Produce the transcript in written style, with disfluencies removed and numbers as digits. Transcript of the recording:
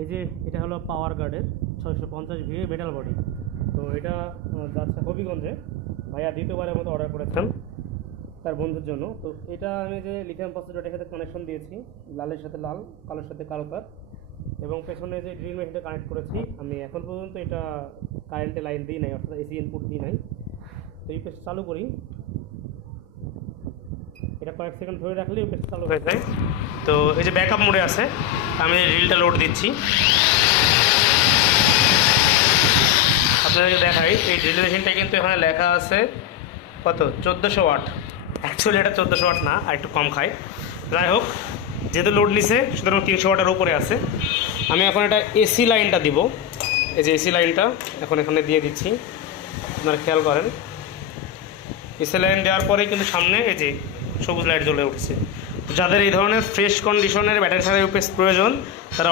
এই যে এটা হলো পাওয়ার গার্ডের 650 VA মেটাল বডি। তো এটা যাচ্ছে হবিগঞ্জে, ভাইয়া দ্বিতীয়বারের মতো অর্ডার করেছেন তার বন্ধুর জন্য। তো এটা আমি যে লিথিয়াম ফসফেট এটার সাথে কানেকশন দিয়েছি, লালের সাথে লাল, কালোর সাথে কালো তার, এবং পেছনে যে ড্রিল মেশিনটা কানেক্ট করেছি। আমি এখন পর্যন্ত এটা কারেন্টে লাইন দিই নাই, অর্থাৎ এসি ইনপুট দিই নাই। তো এই পেজ চালু করি, এটা কয়েক সেকেন্ড ধরে রাখলে পেজ চালু হয়ে যায়। তো এই যে ব্যাকআপ মোডে আছে, আমি রিলটা লোড দিচ্ছি, আপনাদেরকে দেখাই। এই ড্রিল মেশিনটা কিন্তু এখানে লেখা আছে কত, 1400 ওয়াট। অ্যাকচুয়ালি এটা 1400 ওয়াট না, আর একটু কম খায়। যাই হোক, যেহেতু লোড নিছে সুতরাং 300 ওয়াটের উপরে আছে। আমি এখন এটা এসি লাইনটা দিব, এই যে এসি লাইনটা এখন এখানে দিয়ে দিচ্ছি, আপনারা খেয়াল করেন। এসি লাইন দেওয়ার পরে কিন্তু সামনে এই যে সবুজ লাইট জ্বলে উঠছে। যাদের এই ধরনের ফ্রেশ কন্ডিশনের ব্যাটারি ছাড়া ইউপিএস প্রয়োজন, তারা